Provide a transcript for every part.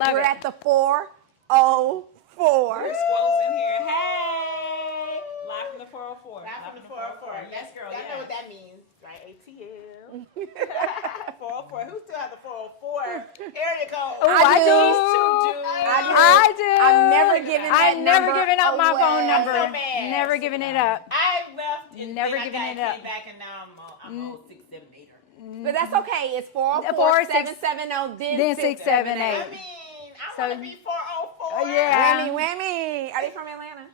We're at the 404. We're squirrels in here. Hey! Live from the 404. Live from the 404. Yes, girl. Y'all yes. know what that means, right? ATL. 404. Who still has the 404 area code? I do. I do. I'm never giving that I'm never number giving up my away. phone number. I'm so mad. Never giving it up. I left and Never then giving I it up. came back and now I'm on 678. But that's okay. It's 404-770, then 678. I mean, I want to be 404. Yeah. Whammy. Are they from Atlanta?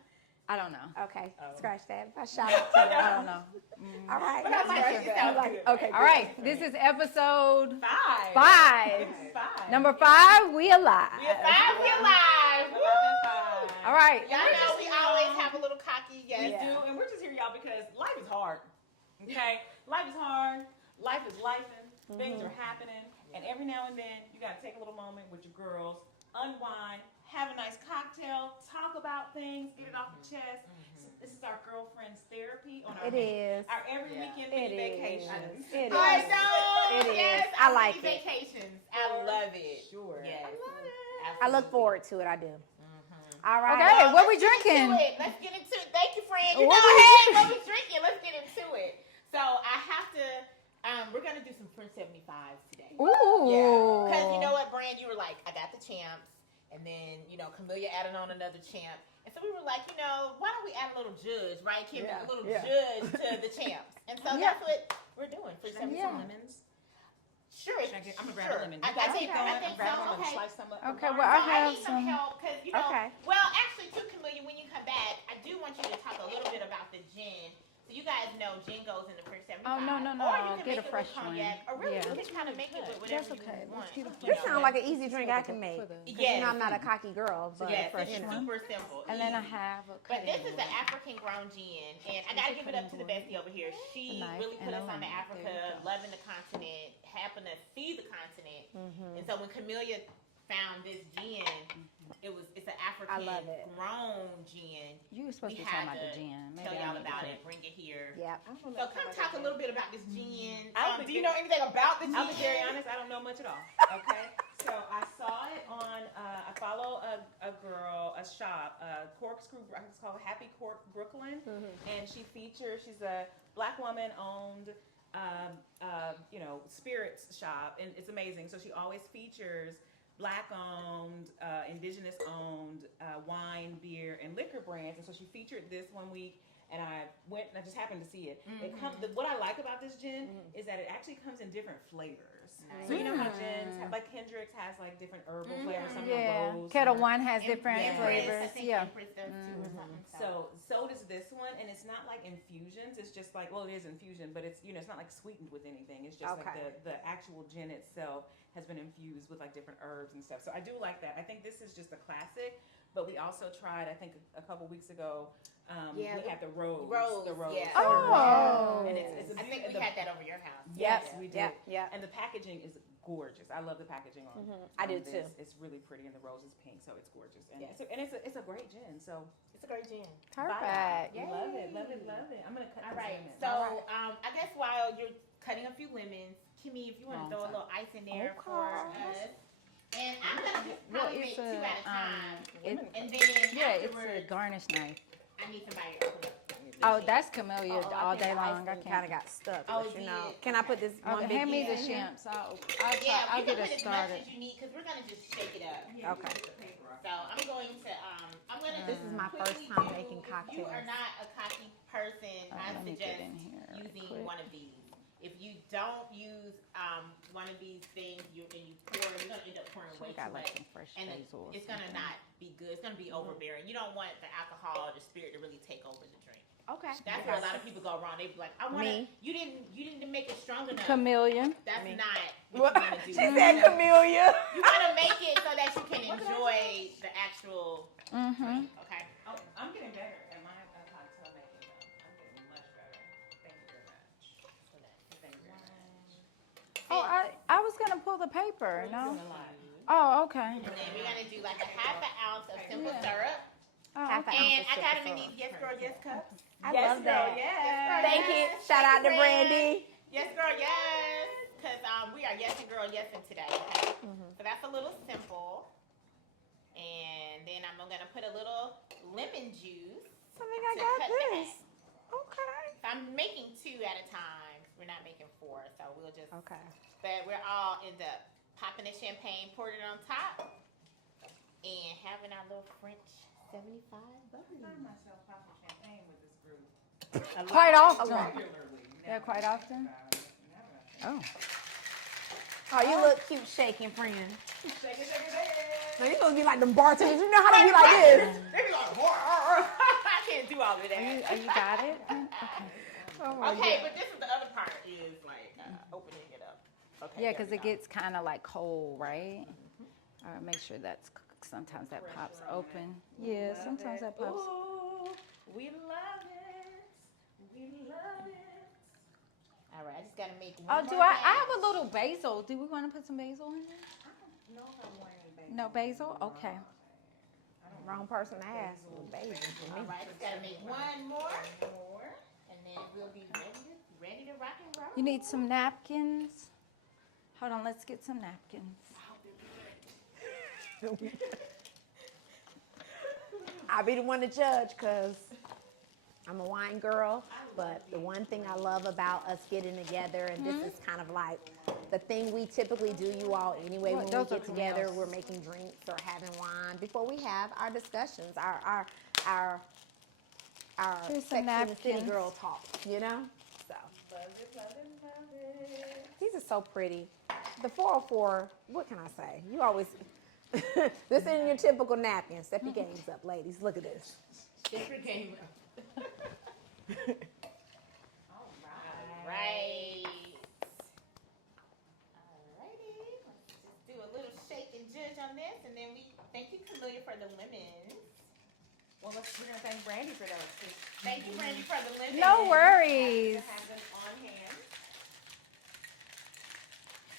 I don't know. Okay. Scratch that. I shout out to you. I don't know. All right. But I like it. Sounds good. Okay. All right. This is episode 5. 5. This is 5. Number 5, we alive. We are 5. We alive. Woo! All right. Y'all know we always have a little cocky. Yes. We do, and we're just here, y'all, because life is hard. Okay? Life is hard. Life is lifing. Things are happening. And every now and then, you got to take a little moment with your girls, unwind, have a nice cocktail, talk about things, get it off your chest. This is our girlfriend's therapy on our every weekend mini vacations. It is. I know. It is. Yes, I like mini it. Vacations. I love it. Sure. Yes. I look forward to it. I do. All right. Okay, what we Let's get drinking? into it. Let's get into it. Thank you, friend. You What know, we hey, what we drinking? Let's get into it. So I have to. We're gonna do some French 75s today. Ooh. Yeah. Because you know what, Brand? You were like, I got the champs, and then Camellia added on another champ, and so we were like, why don't we add a little judge, right, Kim? A little judge to the champs, and so that's what we're doing. French 75s. Lemons. Sure. I'm gonna grab a lemon. I think so. Okay. Slice some up. Okay, So well, I I have need some some. help because Okay. Well, actually, too, Camellia, when you come back, I do want you to talk a little bit about the gin. So you guys know gin goes in the first 75. Oh, no. Or you can Get make a fresh it with cognac, one. or really Yeah. you can kind of make it with whatever That's okay. you want. This sounds like an easy drink I can make. Yes. I'm not a cocky girl, but Yes, fresh it's one. super simple. And then I easy. have a But this is cutting an African grown gin, and I gotta give it up to the bestie over here. She A knife really put and a us on to lemon. Africa, There you go. loving the continent, happened to see the continent, and so when Camellia found this gin, it's an African love it. grown gin. You were supposed We to be talking had about the to gin. Maybe tell I y'all need to about put it. Bring it here. yeah. So come talk a little bit about this gin. I don't Do you know anything about the gin? I'll be very honest, I don't know much at all. Okay? So I saw it on, I follow a girl, a shop, Corkscrew, it's called Happy Cork Brooklyn. And she's a black woman owned, spirits shop. And it's amazing. So she always features black owned, indigenous owned wine, beer, and liquor brands. And so she featured this one week. And I went and I just happened to see it. What I like about this gin is that it actually comes in different flavors. Nice. So you know how gins have, like Hendrix has like different herbal flavors, some Yeah. rose. Kettle One has different Empress, flavors. I think Yeah. Empress does too or something. So does this one, and it's not like infusions. It's just like, well, it is infusion, but it's it's not like sweetened with anything. It's just like the actual gin itself has been infused with like different herbs and stuff. So I do like that. I think this is just a classic, but we also tried, I think a couple weeks ago, we had the rose. Rose, The rose. yeah. Oh. And it's I think we had that over your house. Yes, we did. Yeah. And the packaging is gorgeous. I love the packaging on. I do this. too. It's really pretty, and the rose is pink, so it's gorgeous. And Yes. it's a great gin. So It's a great gin. Perfect. Yay. love it. I'm gonna cut All this right. lemon. So I guess while you're cutting a few lemons, Kimmy, if you want to throw a little ice in there for us. And I'm gonna probably make 2 at a time. And then Yeah, it's a afterwards, garnish knife. I need somebody to open up. Oh, that's Camellia all day long. I kind of can't. got stuck. Oh, but, it did. Can I put this one Okay, big hand me the piece in here? champs. I'll Yeah, I'll you get can us put as much started. as you need because we're gonna just shake it up. Okay. So I'm going to This is my first quickly time do- making If you cocktails. are not a cocky person, I let me suggest get in here really using quick. one of these. If you don't use one of these things, you're gonna end up pouring way got too like much, some fresh and basil or it's gonna something. not be good. It's gonna be overbearing. You don't want the alcohol or the spirit to really take over the drink. Okay. That's where a lot of people go wrong. They be like, "I want Me. You didn't make it strong enough." Chameleon. That's Me. not what you want to do. She said Camellia. You want to make it so that you can enjoy the actual drink. Okay. Oh, I'm getting better at my cocktail making. I'm getting much better. Thank you very much. Thank you very much. Oh, I was gonna pull the paper. No. Doing a lot. Oh, okay. And then we're gonna do like a half an ounce of simple Yeah. syrup. Oh, Half okay. an And ounce I of got simple them in syrup. these yes girl yes cups. I Yes, love girl, that. yes. Thank you. Shout out to Brandy. Yes girl yes. Because we are yes and girl yesing today. Okay? So that's a little simple. And then I'm gonna put a little lemon juice. I think I got this. Okay. So I'm making 2 at a time. We're not making 4, so we'll just. Okay. But we're all end up popping the champagne, pouring it on top, and having our little French 75 bubbly. I find myself popping champagne with this group. Quite often. Regularly. Yeah, quite often. Oh. Oh, you look cute shaking, friend. Shake it, shake it, shake it. So you supposed to be like the bartenders. You know how to be like this. They be like, I can't do all of that. You got it? Okay. Okay, but this is the other part is like opening it up. Okay. Yeah, there because we it go. gets kind of like cold, right? All right, make sure that's sometimes that pops open. Yeah, sometimes that pops. Ooh, we love it. We love it. All right, I just gotta make one. Oh, more do I batch. have a little basil. Do we want to put some basil in there? I don't know if I want any basil. No basil? Okay. Wrong person to ask. Baby. All right, just gotta make one more, and then we'll be ready to rock and roll. You need some napkins? Hold on, let's get some napkins. I'll be the one to judge because I'm a wine girl. But the one thing I love about us getting together, and this is kind of like the thing we typically do, you all anyway, when we Those are get together, Camille's. we're making drinks or having wine before we have our discussions, our Here's Sex some and the City napkins. girl talk, you know? So Love it, love it, love it. these are so pretty. The 404, what can I say? You always, this isn't your typical napkin. Step your games up, ladies. Look at this. Different game. All right. Right. Alrighty. Let's just do a little shake and judge on this, and then we thank you, Camellia, for the lemons. Well, we're going to thank Brandy for those too. Thank you, Brandy, for the lemons. No worries. To have them on hand.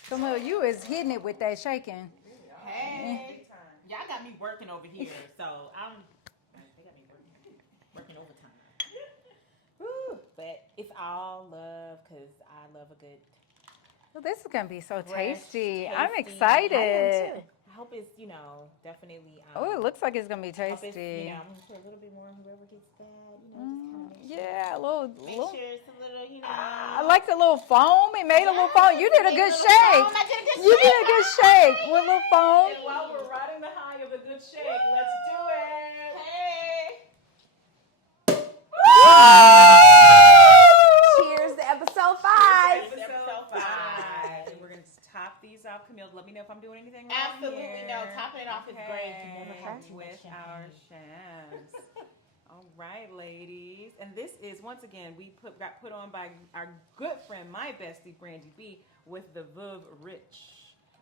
Mm-hmm. Camille, you is hitting it with that shaking. Hey. Big time. Y'all got me working over here, so they got me working overtime. Woo. But it's all love, because I love a good Well, this is going to be so fresh, tasty. I'm tasty- excited. I hope it's, definitely. Oh, it looks like it's going to be hope it's, tasty. I'm going to put a little bit more on whoever gets that, just kind of Yeah, a little. make sure it's a little, I like the little foam. It made a little foam. You did a good shake. I did a good You shake. did a good shake with a little foam. And while we're riding the high of a good shake, let's do it. Hey. Cheers to episode 5. Episode 5. And we're going to top these off. Camille, let me know if I'm doing anything wrong. Absolutely here. no. Topping it off is great. You never Okay, have too much with champagne. our shams. All right, ladies. And this is, once again, got put on by our good friend, my bestie, Brandy B, with the Veuve Rich.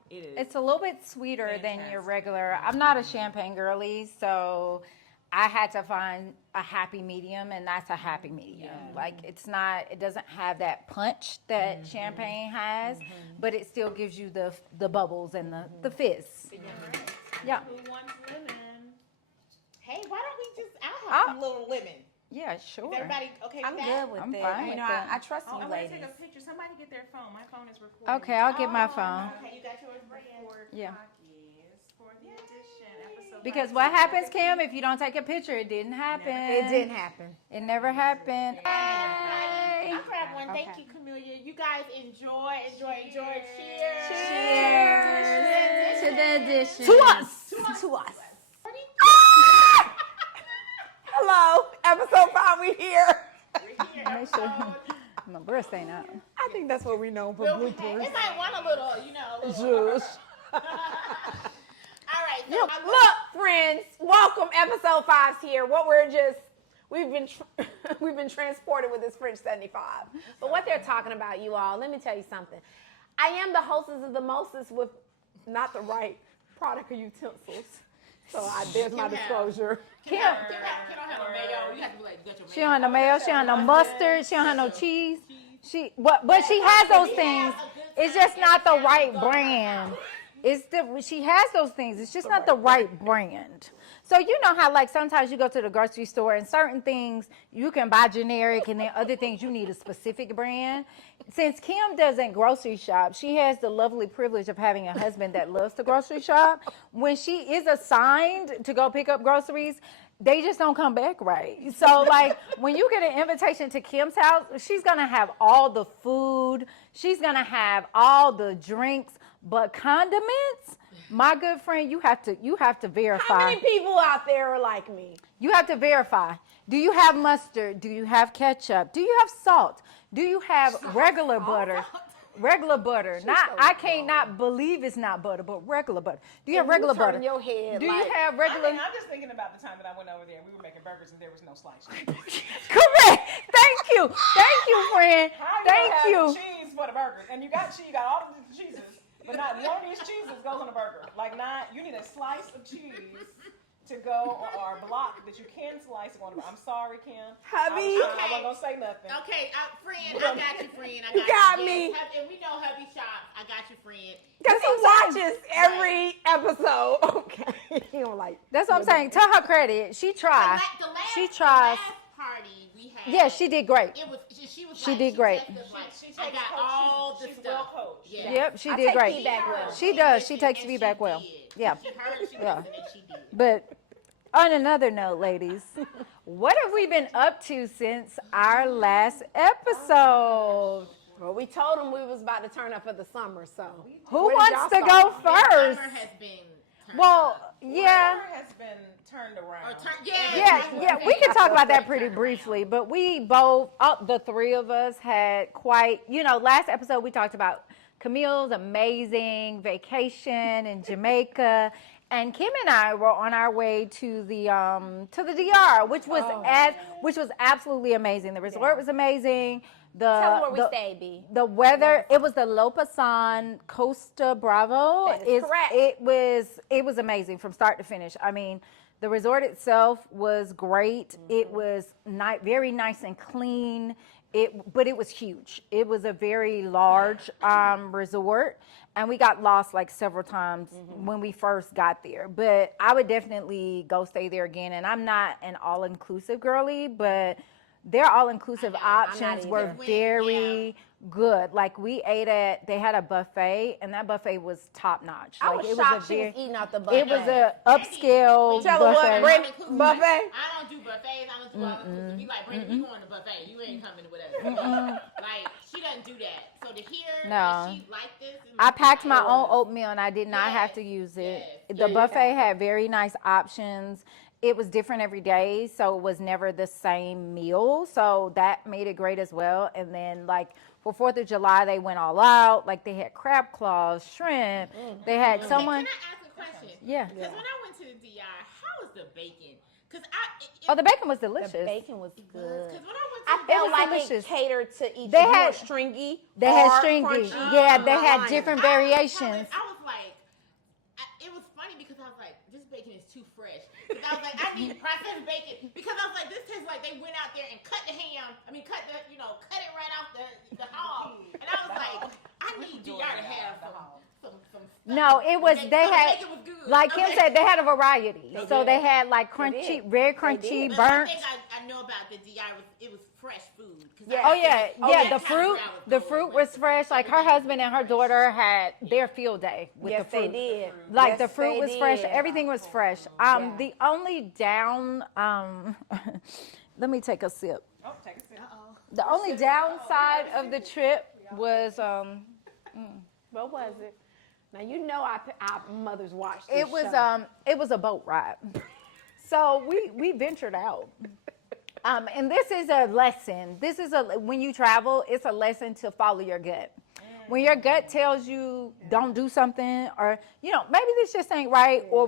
It is. It's a little bit sweeter than your Fantastic. regular. I'm not a champagne girly, so I had to find a happy medium, and that's a happy medium. Like it doesn't have that punch that champagne has, but it still gives you the bubbles and the fizz. Yeah. Who wants lemon? Hey, why don't we just? I'll have some little lemon. Yeah, Is sure. everybody okay with I'm that? good with I'm it. fine You with know, that. I trust Oh, you, I'm going to ladies. take a picture. Somebody get their phone. My phone is recording. Okay, I'll get my phone. Okay, you got yours, Brand. Yeah. For the edition, episode Because 5. what happens, Kim, if you don't take a picture, it didn't happen. It didn't happen. It never happened. Hey. Hey. I'll grab one. Thank Okay. you, Camellia. You guys enjoy. Cheers. Cheers to the edition. To us. To us. Hello. Episode 5, we here. We're here. Make sure my breast ain't out. I think that's what we know for It bloopers. might want a little, a little. Juice. All right. So Look, friends, welcome. Episode 5's here. We've been transported with this French 75. But what they're talking about, you all, let me tell you something. I am the hostess of the mostest with not the right product or utensils. So there's my disclosure. Kim don't have no mayo. You have to be like, you got your mayo. She don't have no mayo. She don't have no mustard. She don't have no cheese. But she has those things. It's just not the right brand. She has those things. It's just not the right brand. So you know how like sometimes you go to the grocery store and certain things you can buy generic and then other things you need a specific brand. Since Kim doesn't grocery shop, she has the lovely privilege of having a husband that loves to grocery shop. When she is assigned to go pick up groceries, they just don't come back right. So like when you get an invitation to Kim's house, she's gonna have all the food, she's gonna have all the drinks, but condiments, my good friend, you have to verify. How many people out there are like me? You have to verify. Do you have mustard? Do you have ketchup? Do you have salt? Do you have regular butter? Regular butter. I can't not believe it's not butter, but regular butter. Do you have regular butter? Your head Do like, you have regular? I'm just thinking about the time that I went over there and we were making burgers and there was no slice. Correct. Thank you, friend. How Thank have you. cheese for the burgers? And you got all of the cheeses, but not one of these cheeses goes on a burger. Like you need a slice of cheese to go or a block that you can slice on. I'm sorry, Kim. Hubby. I wasn't gonna say nothing. Okay, friend, I got you, friend. You got me. And we know hubby shops. I got you, friend. Because he watches every episode. Okay. He don't like. That's what I'm saying. Tell her credit. She tried. She tries. The last party we had. Yeah, she did great. It was. She was. She like, did great. She I got all the she's stuff. well coached. Yeah. Yep, she I did take great. feedback well. She does. She takes And feedback she well. did. Yeah. She heard. She Yeah. listened, and she did. But on another note, ladies, what have we been up to since our last episode? Well, we told him we was about to turn up for the summer, so. Who Where did wants y'all to start? go first? Summer has been. turned Well, up. yeah. Summer has been turned around. Yeah, we can talk about that pretty briefly, but we both, the three of us had quite, last episode we talked about Camille's amazing vacation in Jamaica, and Kim and I were on our way to the DR, which was absolutely amazing. The resort was amazing. Tell them where we stayed, B. The weather, it was the Lopasan Costa Bravo. That is correct. It was amazing from start to finish. I mean, the resort itself was great. It was very nice and clean. But it was huge. It was a very large resort, and we got lost like several times when we first got there. But I would definitely go stay there again. And I'm not an all-inclusive girly, but their all-inclusive options were very good. Like we ate they had a buffet, and that buffet was top-notch. I Like was it shocked was she was eating out the buffet. It was a upscale Tell her what, buffet. buffet? I don't do buffets. I don't do all inclusive. You like, Brandon, you going to buffet. You ain't coming with us. Like, she doesn't do that. So to hear that she liked this. I packed my own oatmeal, and I did not have to use it. The buffet had very nice options. It was different every day, so it was never the same meal. So that made it great as well. And then, like, for 4th of July, they went all out. Like, they had crab claws, shrimp. They had someone. Can I ask a question? Yeah. Because when I went to the DR, how was the bacon? Because the bacon was delicious. The bacon was good. Because when I went I to felt was like delicious. it catered to each. They You had- want stringy. They had hard, stringy. crunchy. Yeah, they had different variations. I was like, it was funny because I was like, this bacon is too fresh. Because I was like, I need processed bacon. Because I was like, this tastes like they went out there and cut the ham. I mean, cut it right off the hog. And I was like, I need DR to have some stuff. No, it was, they had, bacon was good. like Kim Okay. said, they had a variety. So did. they had like crunchy, very crunchy, burnt. One thing I know about the DR was it was fresh food. Oh yeah, yeah. that The kind of fruit, route was the good, fruit but was fresh. Like her husband and her daughter had their field day with Yes, the fruit. they did. Like Yes, the fruit they was fresh. did. Everything was fresh. Yeah. The only down, let me take a sip. Oh, take a sip. The only downside of the trip was What was it? Now you know our mothers watched this it was show. it was a boat ride. So we ventured out. And this is a lesson. When you travel, it's a lesson to follow your gut. When your gut tells you don't do something, or maybe this just ain't right, or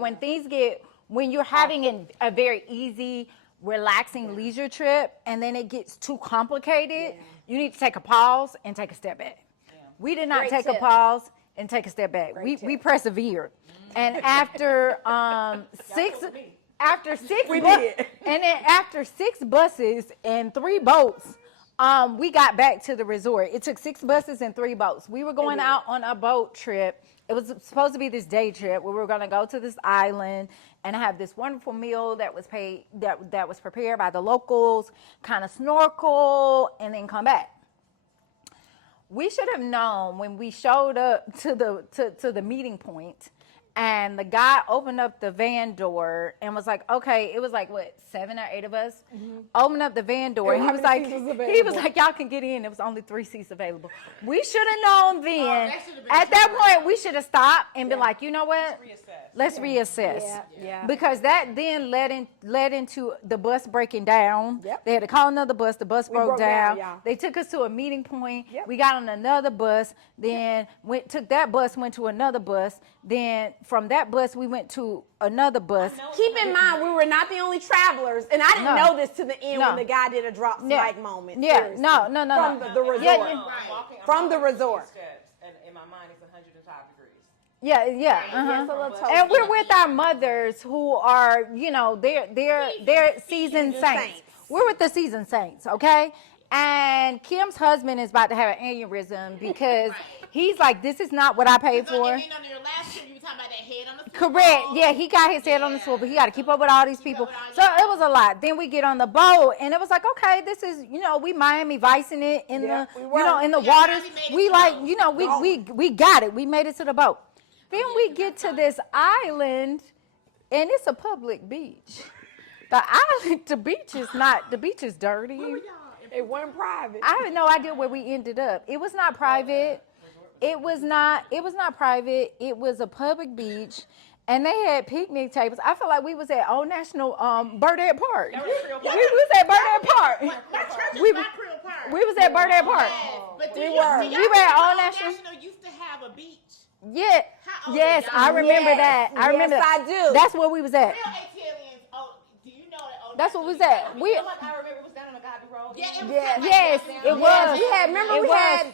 when you're having a very easy, relaxing leisure trip, and then it gets too complicated, you need to take a pause and take a step back. We did not Great take tip. a pause and take a step back. We persevered, and after six We buses did. and then after 6 buses and 3 boats we got back to the resort. It took 6 buses and 3 boats. We were going out on a boat trip. It was supposed to be this day trip where we were going to go to this island and have this wonderful meal that was that was prepared by the locals, kind of snorkel, and then come back. We should have known when we showed up to the meeting point, and the guy opened up the van door and was like, okay, it was like, what, 7 or 8 of us? Opened up the van door. And he was like, y'all can get in. There was only 3 seats available. We should have known then. At that point, we should have stopped and been like, you know what? Let's reassess. Yeah. Because that then led into the bus breaking down. Yep. They had to call another bus. The bus broke down. y'all. They took us to a meeting point. Yep. We got on another bus. Then took that bus, went to another bus. Then from that bus, we went to another bus. Keep in mind, we were not the only travelers, and I didn't know this to the end when the guy did a drop mic moment. Yeah, Seriously. no. From the resort. From the resort. And in my mind, it's 105 degrees. Yeah. Yes, a little toasty. And we're with our mothers who are, they're seasoned saints. We're with the seasoned saints, okay? And Kim's husband is about to have an aneurysm because he's like, this is not what I paid for. On your last trip, you were talking about that head on the Correct. Yeah, he got his head on the swivel. He got to keep up with all these people. So it was a lot. Then we get on the boat, and it was like, okay, this is, we Miami Vicing it in in the waters. We like, we got it. We made it to the boat. Then we get to this island, and it's a public beach. The beach is dirty. It wasn't private. I have no idea where we ended up. It was not private. It was not private. It was a public beach, and they had picnic tables. I feel like we was at Old National Burdette Park. We was at Burdette Park. We was at Burdette Park. We were at Old National. Used to have a beach. Yeah. Yes, I remember that. I remember. Yes, I do. That's where we was at. Real ATLians. Oh, do you know that? That's what we was at. I remember it was down on the Godby Road. Yes, it was. We had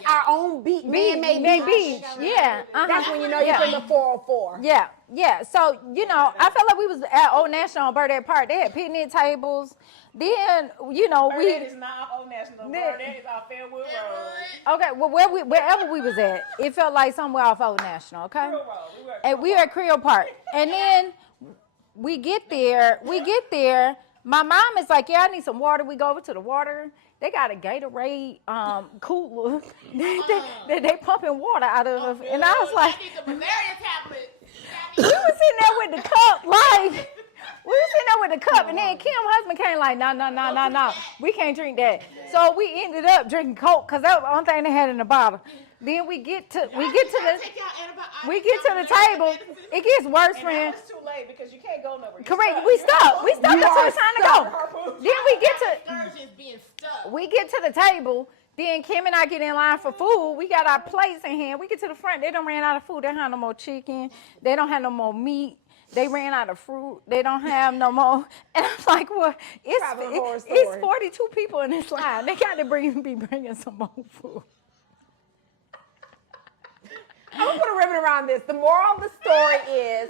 our own man-made beach. Yeah. That's when you're in the 404. Yeah. So, I felt like we was at Old National on Burdette Park. They had picnic tables. Then, Burdette is not Old National. Burdette is off Fairwood Road. Okay, well, wherever we was at, it felt like somewhere off Old National, okay? Creole Road. And we were at Creole Park. And then we get there. My mom is like, yeah, I need some water. We go over to the water. They got a Gatorade cooler that they pumping water out of. And I was like, I need the malaria tablet. we was sitting there with the cup, like, we was sitting there with the cup. And then Kim's husband came like, no, we can't drink that. So we ended up drinking Coke because that was the only thing they had in the bottle. Then we get to the table. It gets worse, friend. It's too late because you can't go nowhere. Correct. We stopped until it's time to go. Then we get to the table. Then Kim and I get in line for food. We got our plates in hand. We get to the front. They done ran out of food. They don't have no more chicken. They don't have no more meat. They ran out of fruit. They don't have no more. And I'm like, well, it's 42 people in this line. They got to be bringing some more food. I'm gonna put a ribbon around this. The moral of the story is,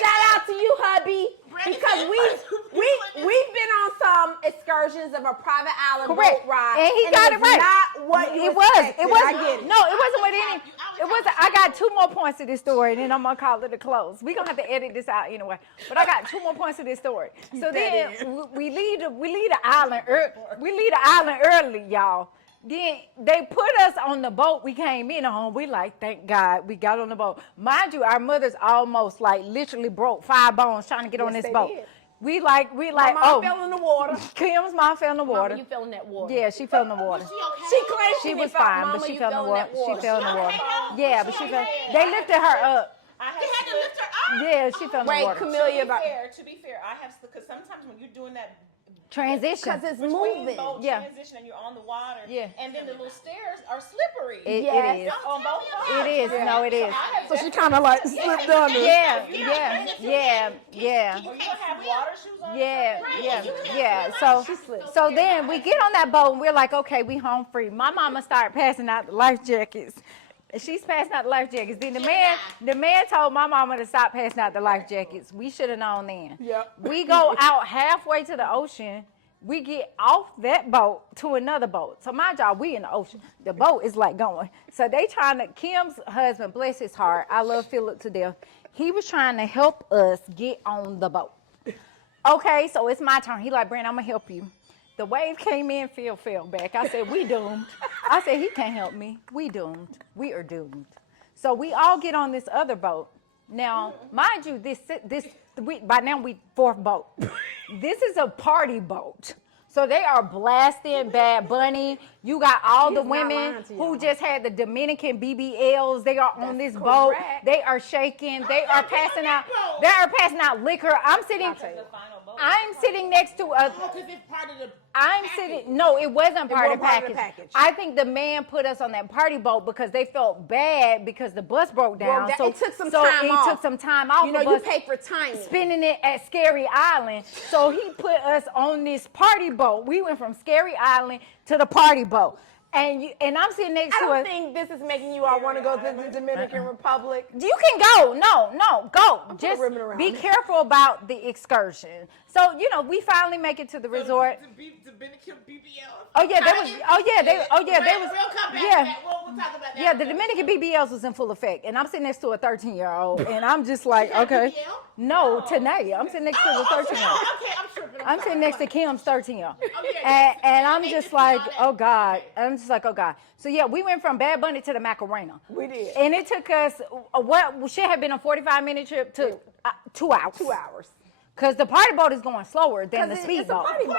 shout out to you, hubby, because we've been on some excursions of a private island boat ride, and he got it right. Not what it was. I get it. No, it wasn't with any. It wasn't. I got 2 more points to this story, and then I'm gonna call it a close. We gonna have to edit this out anyway. But I got 2 more points to this story. So then we leave the island. We leave the island early, y'all. Then they put us on the boat we came in on. We like, thank God we got on the boat. Mind you, our mothers almost like literally broke 5 bones trying to get on this boat. Did. We like, My mom fell in the water. Kim's mom fell in the water. Mama, you fell in that water. Yeah, she fell in the water. Was she okay? She claimed She was fine, Mama, but she you fell in the water. that She fell in the water. Okay, Yeah, but she fell. They lifted her up. They had to lift her up. Yeah, she fell in the Wait, water. Camellia, To be fair, I have, because sometimes when you're doing that Transition. because it's between moving. boat Yeah. transition and you're on the water, Yeah. and then the little stairs are slippery. It is. On both sides. It is. No, it is. So she kind of like slipped under. Yeah. Or you don't have water shoes on. Yeah. So then we get on that boat and we're like, okay, we home free. My mama started passing out the life jackets. She's passing out the life jackets. Then the man told my mama to stop passing out the life jackets. We should have known then. Yep. We go out halfway to the ocean. We get off that boat to another boat. So mind y'all, we in the ocean. The boat is like going. So they trying to, Kim's husband, bless his heart, I love Philip to death. He was trying to help us get on the boat. Okay, so it's my turn. He like, Brent, I'm gonna help you. The wave came in, Phil fell back. I said, we doomed. I said, he can't help me. We doomed. We are doomed. So we all get on this other boat. Now, mind you, by now we fourth boat. This is a party boat. So they are blasting Bad Bunny. You got all the women who just had the Dominican BBLs. They are on this boat. They are shaking. They are passing out. They are passing out liquor. I'm sitting next to a. Oh, because it's part of the. No, it wasn't part of the package. I think the man put us on that party boat because they felt bad because the bus broke down. So it took some time off. Took some time off. You know, you pay for time. Spending it at Scary Island. So he put us on this party boat. We went from Scary Island to the party boat. And I'm sitting next to I don't think this is making you all want to go to the Dominican Republic. You can go. No, go. Just be careful about the excursion. So, we finally make it to the resort. Dominican BBL. They was. We'll come back to that. We'll talk about that. Yeah, the Dominican BBLs was in full effect. And I'm sitting next to a 13-year-old. And I'm just like, okay. BBL? No, tonight. I'm sitting next to the 13-year-old. Okay, I'm tripping. I'm sitting next to Kim's 13-year-old. Yeah. And I'm just like, oh, God. I'm just like, oh, God. So, yeah, we went from Bad Bunny to the Macarena. We did. And it took us, what should have been a 45-minute trip to 2 hours. 2 hours. Because the party boat is going slower than the speedboat. It's a party boat.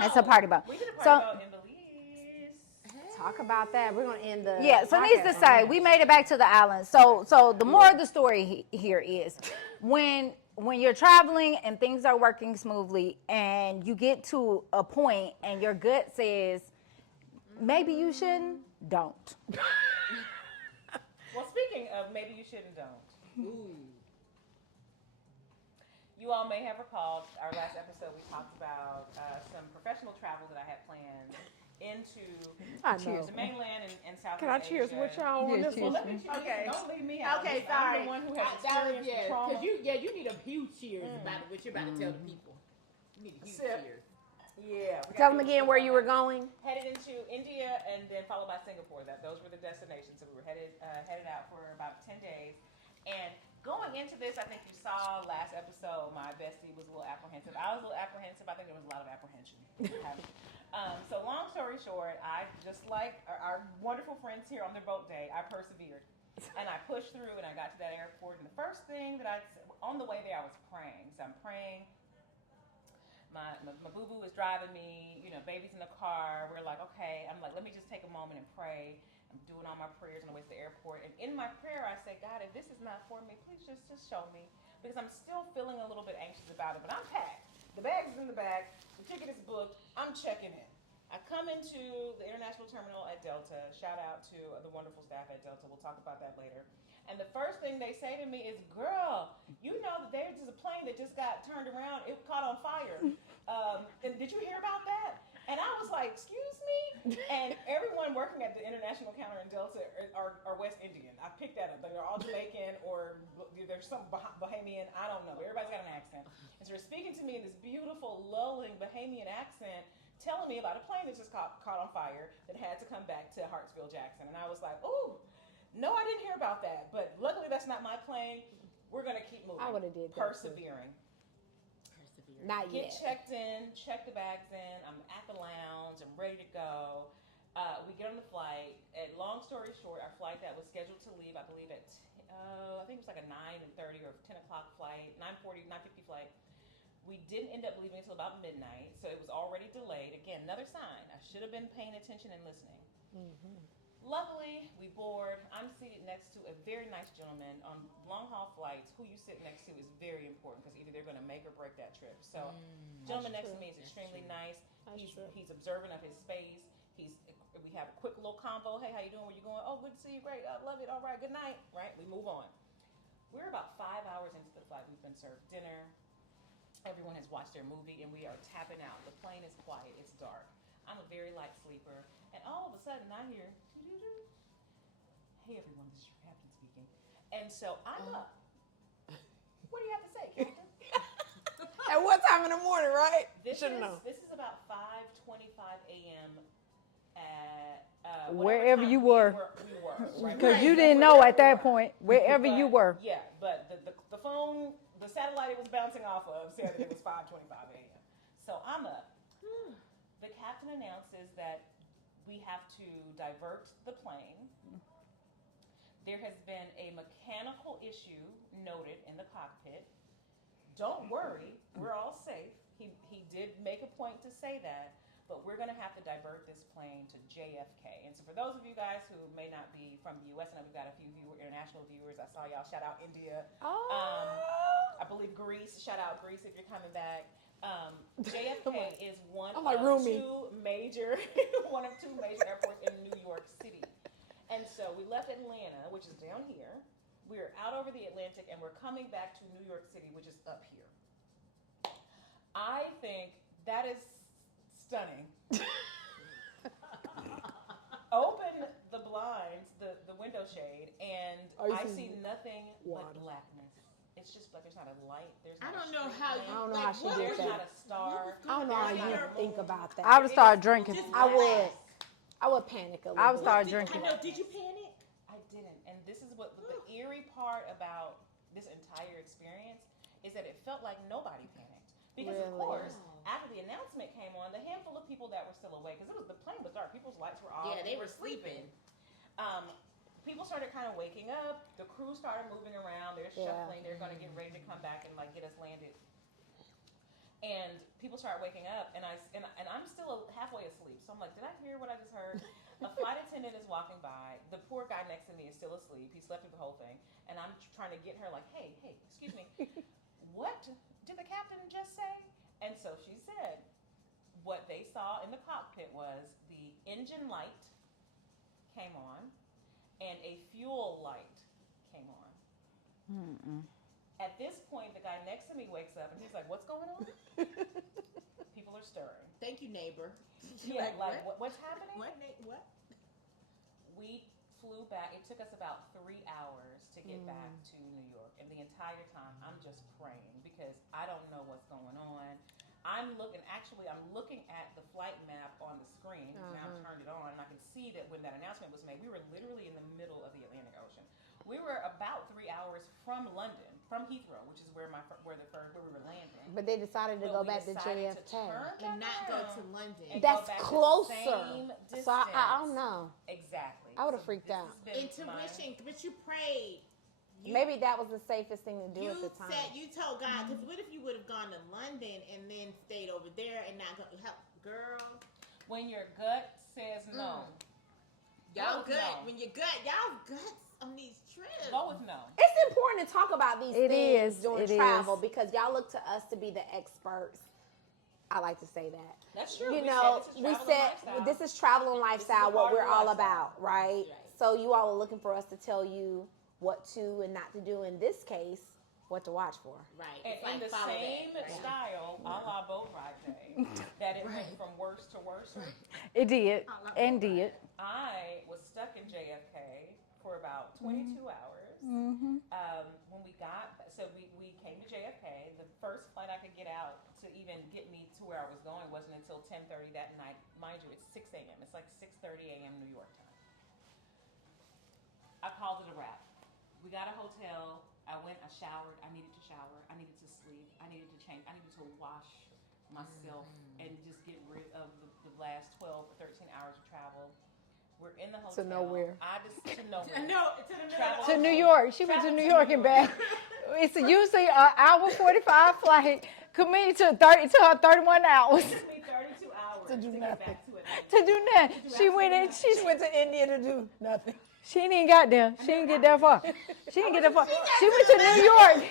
It's a party boat. We did a party boat in Belize. Talk about that. We're going to end the. Yeah, so needless to say, we made it back to the island. So the more of the story here is when you're traveling and things are working smoothly and you get to a point and your gut says, maybe you shouldn't, don't. Well, speaking of maybe you should and don't. Ooh. You all may have recalled our last episode. We talked about some professional travel that I had planned into the mainland and Southeast Asia. Can I cheers with y'all on this one? Well, let me cheers. Okay. Don't leave me out. Okay, I'm sorry. the one who has experienced the trauma. Because you need a huge cheers about what you're about to tell the people. You need a huge cheers. Yeah. Tell them again where you were going. Headed into India and then followed by Singapore. Those were the destinations. So we were headed out for about 10 days. And going into this, I think you saw last episode, my bestie was a little apprehensive. I was a little apprehensive. I think there was a lot of apprehension. So long story short, I, just like our wonderful friends here on their boat day, I persevered. And I pushed through and I got to that airport. And the first thing that on the way there, I was praying. So I'm praying. My boo-boo is driving me, baby's in the car. We're like, okay. I'm like, let me just take a moment and pray. I'm doing all my prayers on the way to the airport. And in my prayer, I say, God, if this is not for me, please just show me. Because I'm still feeling a little bit anxious about it. But I'm packed. The bag is in the back. The ticket is booked. I'm checking in. I come into the international terminal at Delta. Shout out to the wonderful staff at Delta. We'll talk about that later. And the first thing they say to me is, girl, you know that there's a plane that just got turned around. It caught on fire. And did you hear about that? And I was like, excuse me? And everyone working at the international counter in Delta are West Indian. I picked that up. They're all Jamaican or there's some Bahamian. I don't know. But everybody's got an accent. And so they're speaking to me in this beautiful, lulling Bahamian accent, telling me about a plane that just caught on fire that had to come back to Hartsfield Jackson. And I was like, ooh. No, I didn't hear about that, but luckily that's not my plane. We're gonna keep moving. I would have did that. Persevering. Not Get yet. checked in, check the bags in. I'm at the lounge. I'm ready to go. We get on the flight. And long story short, our flight that was scheduled to leave, I believe at I think it was like a 9:30 or 10 o'clock flight, 9:50 flight. We didn't end up leaving until about midnight, so it was already delayed. Again, another sign. I should have been paying attention and listening. Mm-hmm. Luckily, we board. I'm seated next to a very nice gentleman. On long-haul flights, who you sit next to is very important because either they're going to make or break that trip. So, gentleman next to me is extremely nice. He's observant of his space. We have a quick little convo. Hey, how you doing? Where you going? Oh, good to see you. Great. I love it. All right. Good night. Right. We move on. We're about 5 hours into the flight. We've been served dinner. Everyone has watched their movie, and we are tapping out. The plane is quiet. It's dark. I'm a very light sleeper. And all of a sudden, I hear, hey, everyone, this is your captain speaking. And so I'm up. What do you have to say, Captain? At what time in the morning, right? This Should've known. is about 5:25 a.m. at Wherever time you were. We were right? Because you didn't know at that point, wherever you were. Yeah, but the phone, the satellite it was bouncing off of said that it was 5:25 a.m. So I'm up. The captain announces that we have to divert the plane. There has been a mechanical issue noted in the cockpit. Don't worry, we're all safe. He did make a point to say that, but we're going to have to divert this plane to JFK. And so for those of you guys who may not be from the U.S., and we've got a few international viewers. I saw y'all shout out India. I believe Greece. Shout out Greece if you're coming back. JFK is one of two major airports in New York City. And so we left Atlanta, which is down here. We're out over the Atlantic, and we're coming back to New York City, which is up here. I think that is stunning. Open the blinds, the window shade, and I see nothing but blackness. It's just like there's not a light. I don't know how you. I don't know how she did There's that. not a star. I don't know how you think about that. I would start drinking. I would panic a little. I would start drinking. I know. Did you panic? I didn't. And this is what the eerie part about this entire experience is that it felt like nobody panicked. Because of course, after the announcement came on, the handful of people that were still awake, because the plane was dark, people's lights were off. Yeah, they were sleeping. People started kind of waking up. The crew started moving around. They're shuffling. They're going to get ready to come back and like get us landed. And people start waking up, and I'm still halfway asleep. So I'm like, did I hear what I just heard? A flight attendant is walking by. The poor guy next to me is still asleep. He slept through the whole thing, and I'm trying to get her like, hey, excuse me, what did the captain just say? And so she said, what they saw in the cockpit was the engine light came on, and a fuel light came on. Mm-mm. At this point, the guy next to me wakes up, and he's like, what's going on? People are stirring. Thank you, neighbor. Yeah, like what's happening? What? We flew back. It took us about 3 hours to get back to New York. And the entire time, I'm just praying because I don't know what's going on. I'm looking at the flight map on the screen. Now I've turned it on, and I can see that when that announcement was made, we were literally in the middle of the Atlantic Ocean. We were about 3 hours from London, from Heathrow, which is where we were landing. But they decided to go back to JFK And not go to London. That's closer. So I don't know. Exactly. I would have freaked out. Intuition, but you prayed. Maybe that was the safest thing to do at the time. You told God, because what if you would have gone to London and then stayed over there and not go help, girl? When your gut says no. Y'all gut. When your gut, y'all guts on these trips. Go with no. It's important to talk about these things during travel because y'all look to us to be the experts. I like to say that. That's true. We said this is travel and lifestyle, what we're all about, right? So you all are looking for us to tell you what to and not to do. In this case, what to watch for. Right. And in the same style, a la boat ride day, that it went from worse to worse. It did. Indeed. I was stuck in JFK for about 22 hours. Mm-hmm. When we came to JFK. The first flight I could get out to even get me to where I was going wasn't until 10:30 that night. Mind you, it's 6 a.m. It's like 6:30 a.m. New York time. I called it a wrap. We got a hotel. I went, I showered. I needed to shower. I needed to sleep. I needed to change. I needed to wash myself and just get rid of the last 12 or 13 hours of travel. We're in the hotel. To nowhere. To nowhere. No, to the middle. To New York. She went to New York and back. It's usually an hour 45 flight. Committed to her 31 hours. It took me 32 hours To do get nothing. back to it. To do nothing. She went to India to do nothing. She didn't got there. She didn't get that far. She didn't get that far. She went to New York.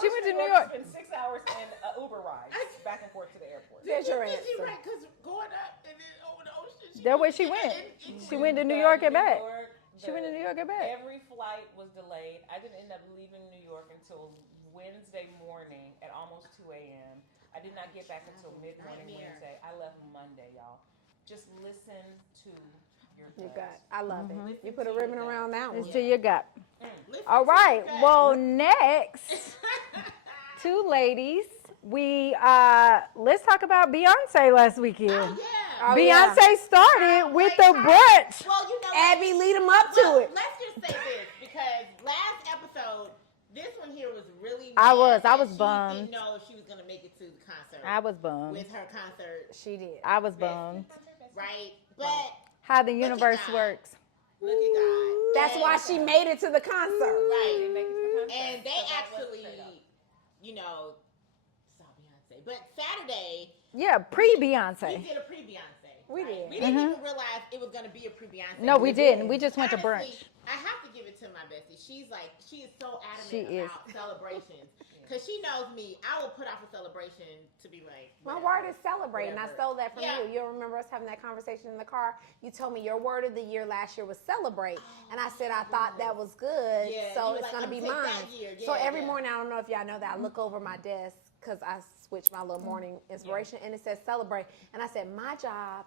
She went to New York. Spent 6 hours in an Uber ride back and forth to the airport. There's your answer. Right, because going up and then over the ocean. That's where she went. She went to New York and back. She went to New York and back. Every flight was delayed. I didn't end up leaving New York until Wednesday morning at almost 2 a.m. I did not get back until mid-morning Wednesday. I left Monday, y'all. Just listen to your gut. I love it. You put a ribbon around that one. It's to your gut. All right. Well, next, two ladies let's talk about Beyonce last weekend. Oh, yeah. Oh, yeah. Beyonce started with the brunch. Well, you know, Abby, lead them up to it. Let's just say this, because last episode, this one here was really I was that bummed. She didn't know if she was going to make it to the concert. I was bummed. With her concert. She did. I was bummed. Right? But How the universe God. works. look at God. That's why she made it to the concert. Right. Make it to the concert. And they So that was actually, straight up. you know, saw Beyonce. But Saturday, Yeah, we pre-Beyonce. did a pre-Beyonce. We did. We didn't even realize it was going to be a pre-Beyonce. No, we didn't. We just went to Honestly, brunch. I have to give it to my bestie. She is so adamant She is. about celebrations. Because she knows me. I will put off a celebration to be like, My whatever. word is celebrate, and I Whatever. stole that from Yeah. you. You'll remember us having that conversation in the car. You told me your word of the year last year was celebrate, and I said I thought that was good, Yeah, so you were it's like, going to I'm be gonna take mine. that year. So Yeah, every yeah. morning, I don't know if y'all know that, I look over my desk because I switch my little morning inspiration, and it says celebrate, and I said my job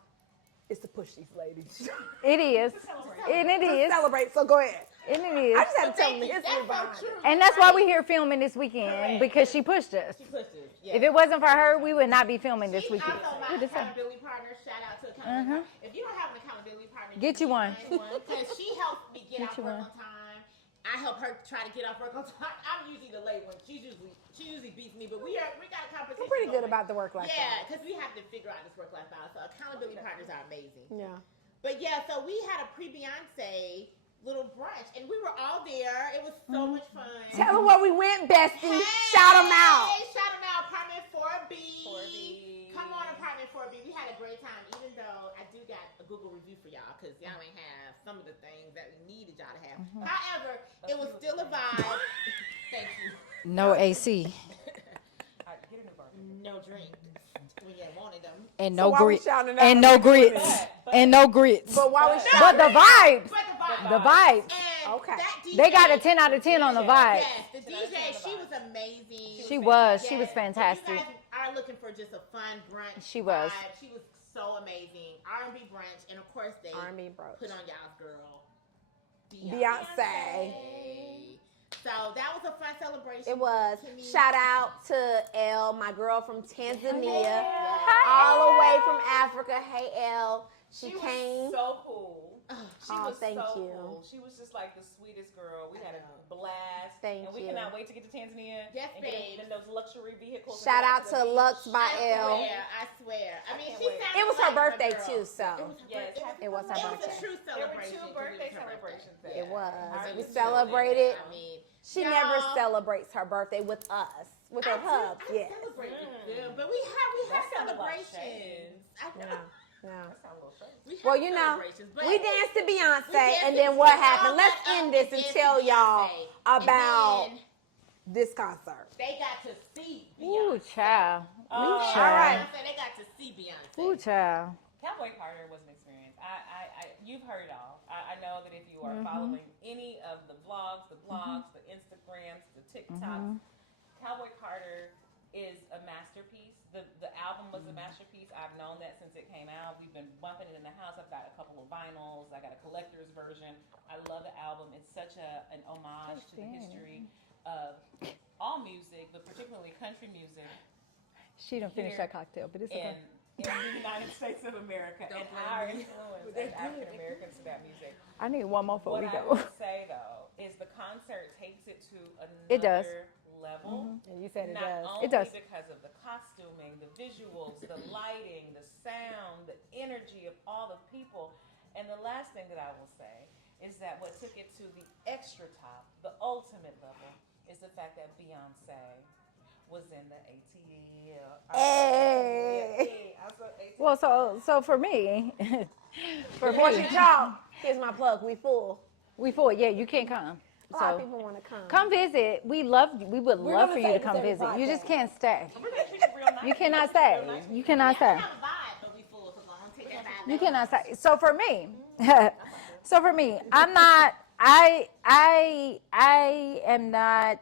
is to push these ladies. It is. And it is. Celebrate. So go ahead. And it is. I just had to tell Thank them the you. history That's behind so it. true. And that's why we're here filming this weekend, Correct. because she pushed us. She pushed it. Yeah. If it wasn't for her, we would not be filming this She's weekend. also my We're the same. accountability partner. Shout out to accountability. If you don't have an accountability partner, Get you one. Because she helped me get off you work one. on time. I help her try to get off work on time. I'm usually the late one. She usually beats me, but we got a competition. We're pretty good going. about the work life. Yeah, because we have to figure out this work-life balance. So accountability partners are amazing. Yeah. But yeah, so we had a pre-Beyonce little brunch, and we were all there. It was so much fun. Tell them where we went, bestie. Shout them out. Hey, shout them out. Apartment 4B. 4B. Come on, Apartment 4B. We had a great time, even though I do got a Google review for y'all, because y'all ain't have some of the things that we needed y'all to have. However, it was still a vibe. Thank you. No AC. Get a new burger. No drink when you wanted them. And So no why we grits. shouting it out And if no we're doing grits. it? And no grits. But why we But shouting the vibes. But the vibe. The vibes. And Okay. that DJ, They got a 10 out of 10 on the vibes. Yes, the DJ, she was amazing. She was. She was Yes, fantastic. If you guys are looking for just a fun brunch, She was. vibe, she was so amazing. R&B brunch, and of course they R&B brunch. put on y'all's girl, Beyonce. So that was a fun celebration. It was. to me. Shout out to Elle, my girl from Tanzania, Hi, all the way from Africa. Hey, Elle. She came. Was so cool. She Oh, was thank so you. cool. She was just like the sweetest girl. We had a blast. Thank and we you. cannot wait to get to Tanzania. Yes, and get babe. in those luxury vehicles. and Shout go out the to beach. Lux by Elle. I swear. I mean, can't she wait. sounded It was her like a birthday girl. too, so It was her Yes, birthday. it was her It was birthday. a true There were celebration. 2 birthday celebrations there. It was. It We was celebrated. I mean, She y'all, never celebrates her birthday with us, with her hubs. I Yes. celebrate with them, but we have That sounded like celebrations. I know. No. No. That sounds a little strange. We have Well, you know, celebrations, but we danced to we Beyonce, danced and to then what Beyonce. happened? Let's All end that this up, and we tell danced to y'all Beyonce. about And then this concert. they got to see Ooh, Beyonce. child. Oh, Ooh, all child. right. They got to see Beyonce. Ooh, child. Cowboy Carter was an experience. You've heard it all. I know that if you are following any of the vlogs, the blogs, the Instagrams, the TikToks, Cowboy Carter is a masterpiece. The album was a masterpiece. I've known that since it came out. We've been bumping it in the house. I've got a couple of vinyls. I got a collector's version. I love the album. It's such an homage to the history of all music, but particularly country music. She done finished that cocktail, but it's okay. in the United States of America and our influence as African Americans to that music. I need one more before What we I go. would say though is the concert takes it to another It does. level. And you said it Not does. only It does. because of the costuming, the visuals, the lighting, the sound, the energy of all the people. And the last thing that I will say is that what took it to the extra top, the ultimate level, is the fact that Beyonce was in the ATL. Hey. Well, so for me, Before she talk, here's my plug. We full. we full. Yeah, you can't come. A lot of So people want to come. come visit. We would love gonna for you say to this come every visit. You just podcast. can't stay. We're gonna treat you real nice. You cannot stay. You cannot stay. We have a vibe, but we full, so go on, take that vibe. You cannot stay. So for me, I'm not. I am not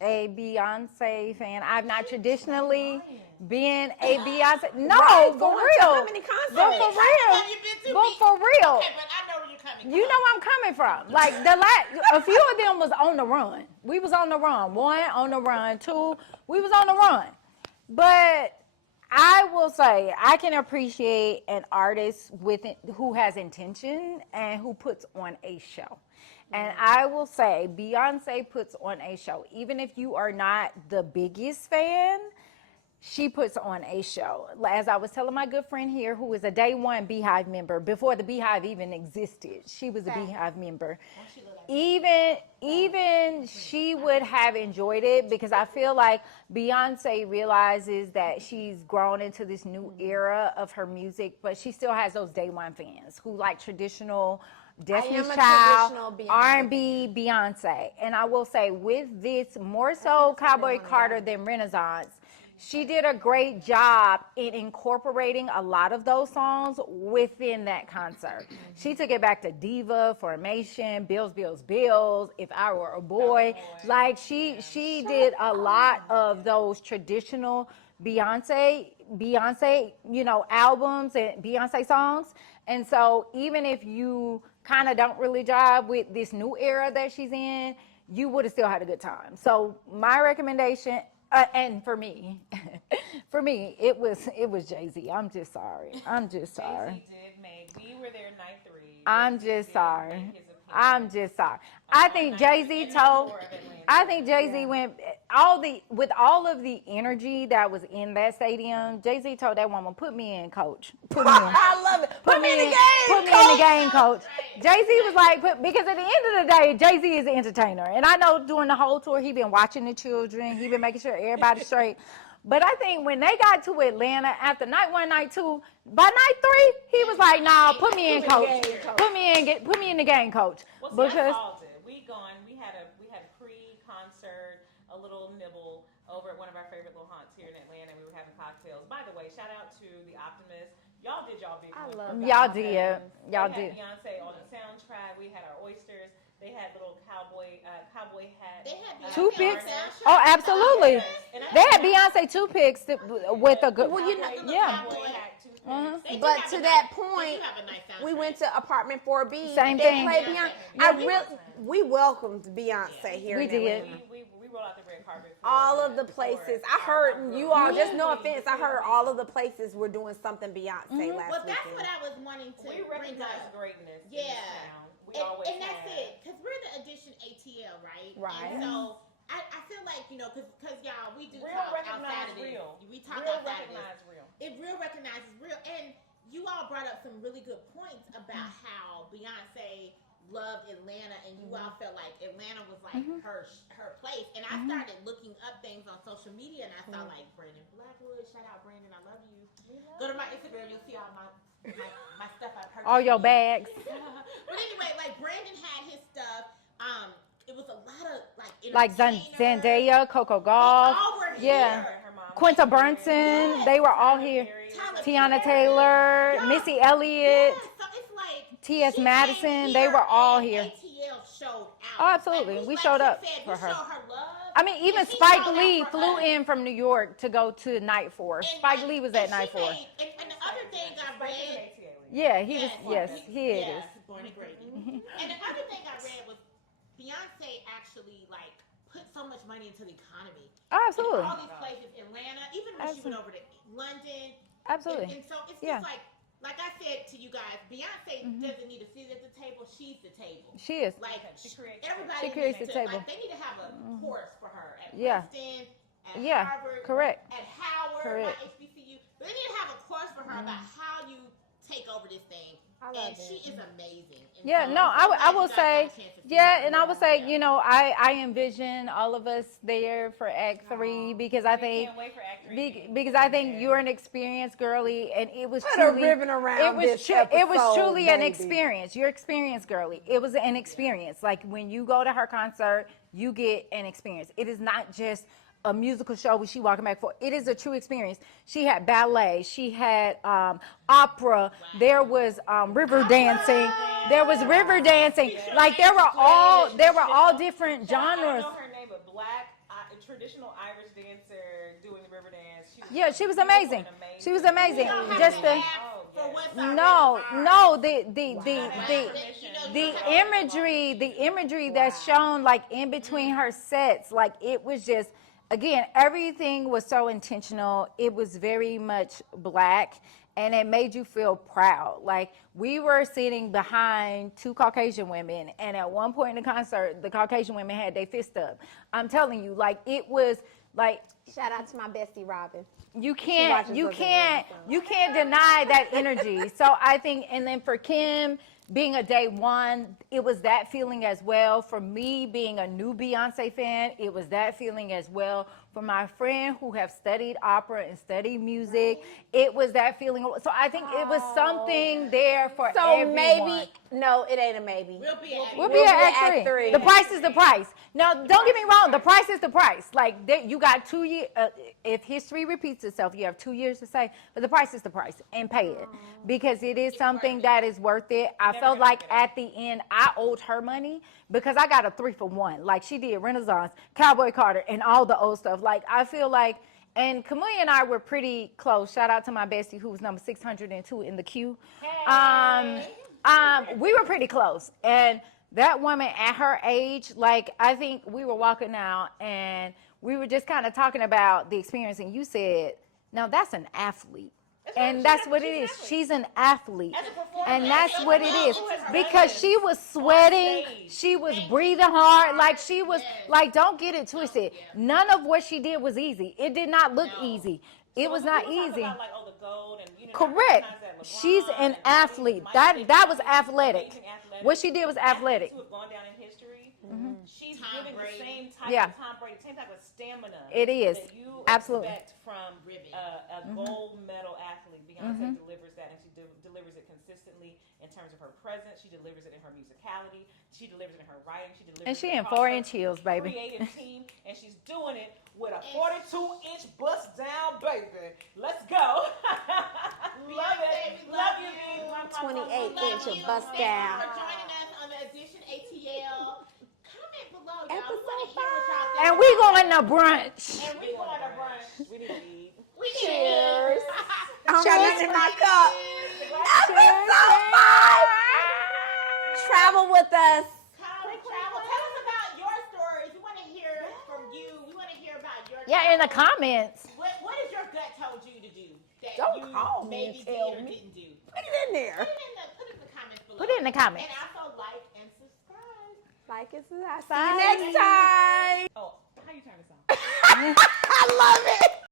a Beyonce fan. I've not traditionally been a Beyonce. No, Right, for going to real. how many concerts? But for real. Have you been to But me? for real. Okay, but I know where you're coming from. You know where I'm coming from. Like a few of them was on the run. We was on the run. 1, on the run. 2, we was on the run. But I will say I can appreciate an artist who has intention and who puts on a show. And I will say Beyonce puts on a show. Even if you are not the biggest fan, she puts on a show. As I was telling my good friend here, who is a day one Beehive member, before the Beehive even existed, she was a Beehive member. Even she would have enjoyed it, because I feel like Beyonce realizes that she's grown into this new era of her music, but she still has those day one fans who like traditional Destiny's Child, R&B, Beyonce. And I will say with this, more so Cowboy Carter than Renaissance, she did a great job in incorporating a lot of those songs within that concert. She took it back to Diva, Formation, Bills, Bills, Bills, If I Were a Boy. Like she did a lot of those traditional Beyonce, albums and Beyonce songs. And so even if you kind of don't really jive with this new era that she's in, you would have still had a good time. So my recommendation, and for me, it was Jay-Z. I'm just sorry. Jay-Z did make. We were there night 3. I'm just sorry. I think Jay-Z went with all of the energy that was in that stadium. Jay-Z told that woman, "Put me in, coach. Put me in. I love it. Put me in the game. Put me in the game, coach." Jay-Z was like, because at the end of the day, Jay-Z is an entertainer. And I know during the whole tour, he been watching the children. He been making sure everybody's straight. But I think when they got to Atlanta after night 1, night 2, by night 3, he was like, "Nah, put me in, coach. Put me in the game, coach." Well, see, because that's all did. We had pre-concert, a little nibble over at one of our favorite little haunts here in Atlanta. We were having cocktails. By the way, shout out to the Optimist. Y'all did y'all big one. Y'all did. Beyonce on the soundtrack. We had our oysters. They had little cowboy hats. They had Beyonce toothpicks. on the soundtrack. Oh, absolutely. And They had Beyonce toothpicks with a good. Well, yeah. Cowboy hat, toothpicks. But to that point, we went to apartment 4B. Same they thing. Played Beyonce. We welcomed Beyonce here. We in did. Atlanta. We rolled out the red carpet. All of the places. I heard you all. Just no offense. I heard all of the places were doing something Beyonce last Well, that's weekend. what I was wanting to We bring recognize up. greatness. Yeah. In this town. We always And that's have. it, because we're the Edition ATL, right? Right. And so I feel like, because y'all, we do Real talk recognize outside of this. real. We talk Real outside of this. recognize real. It real recognizes real. And you all brought up some really good points about how Beyonce loved Atlanta, and you all felt like Atlanta was like her place. And I started looking up things on social media, and I saw like Brandon Blackwood. Shout out Brandon, I love you. Go to my Instagram, you'll see all my stuff I purchased. All your bags. But anyway, like Brandon had his stuff. It was a lot of Like entertainers. Zendaya, Coco They Gauff. all were Yeah. here. Her mom. Quinta Brunson. They were all here. Tyler Tiana Perry. Taylor, Yeah. Missy Elliott. Yeah, so it's like T.S. she Madison, came they were all and here. ATL showed out. Oh, absolutely. We showed up for her. Showed her love. I mean, even And she Spike showed Lee out for flew us. in from New York to go to Night 4. And, Spike Lee was at and she Night 4. made- And the other thing I read. Yeah, he was. Yes, Yes, he is. Born and Gravy. And the other thing I read was Beyonce actually put so much money into the economy. Oh, absolutely. In all these places, Atlanta, even when she went over to London. Absolutely. And so it's Yeah. just like I said to you guys, Beyonce doesn't need a seat at the table. She's the table. She is. Like She creates. everybody She creates needs the to, table. they need to have a course for her at Yeah. Princeton, at Yeah, Harvard, correct. at Howard, Correct. at HBCU. But they need to have a course for her about how you take over this thing. And she is amazing. And Yeah, so no, I'm I glad will you guys say, got a chance to see yeah, her. and I will say, I envision all of us there for Act 3 because I think, Can't wait for Act 3. because I think you're an experienced girly, and it was Put a truly, ribbon around this it was episode, truly an baby. experience. You're experienced girly. It was an experience. Like when you go to her concert, you get an experience. It is not just a musical show where she walking back for. It is a true experience. She had ballet. She had opera. There was river dancing. There was river dancing. Like there were all different genres. I know her name, but black traditional Irish dancer doing the river dance. Yeah, she was amazing. She was amazing. don't have Just to the laugh for what's already no, hard. no, the imagery that's shown like in between her sets, like it was just again, everything was so intentional. It was very much black, and it made you feel proud. Like, we were sitting behind two Caucasian women, and at one point in the concert, the Caucasian women had their fist up. I'm telling you, like, it was like, Shout out to my bestie Robin. you watches can't us deny that energy. So I think, and then for Kim being a day one, it was that feeling as well. For me being a new Beyonce fan, it was that feeling as well. For my friend who have studied opera and studied music, it was that feeling. So I think it was something there for everyone. Maybe, no, it ain't a maybe. We'll be at Act 3. The price is the price. Now, don't get me wrong. The price is the price. Like, you got 2 years. If history repeats itself, you have 2 years to say, but the price is the price, and pay it, because it is something that is worth it. I felt like at the end, I owed her money because I got a 3-for-1. Like, she did Renaissance, Cowboy Carter, and all the old stuff. Like, I feel like, and Camelia and I were pretty close. Shout out to my bestie who was number 602 in the queue. We were pretty close. And that woman at her age, like, I think we were walking out and we were just kind of talking about the experience. And you said, now that's an athlete. And that's what it is. She's an athlete. And that's what it is. Because she was sweating. She was breathing hard. Like, she was, like, don't get it twisted. None of what she did was easy. It did not look easy. It was not easy. Correct. She's an athlete. That was athletic. What she did was athletic. Who have gone down in history. She's giving the same type of Tom Brady, same type of stamina. It is. That you Absolutely. expect from a gold medal athlete. Beyonce delivers that, and she delivers it consistently in terms of her presence. She delivers it in her musicality. She delivers it in her writing. She delivers And she it in across 4-inch her heels, baby. creative team, and she's doing it with a 42-inch bust down, baby. Let's go. Love it. Love you, B. 28-inch of bust Thank you down. for joining us on the Edition ATL. Comment below, y'all. Episode We wanna hear what y'all think And we about going to brunch. And we going to brunch. We need to eat. We Cheers. I'm Cheers. running my cup. Episode 5. Travel with us. Travel. Tell us about your stories. We want to hear from you. We want to hear about your Yeah, in the travels. comments. What has your gut told you to do that Don't you call me maybe and did tell or me. didn't do? Put it in there. Put it in the comments below. Put it in the comments. And also like and subscribe. Like and subscribe. See you next time. Oh, how you turn this on? I love it.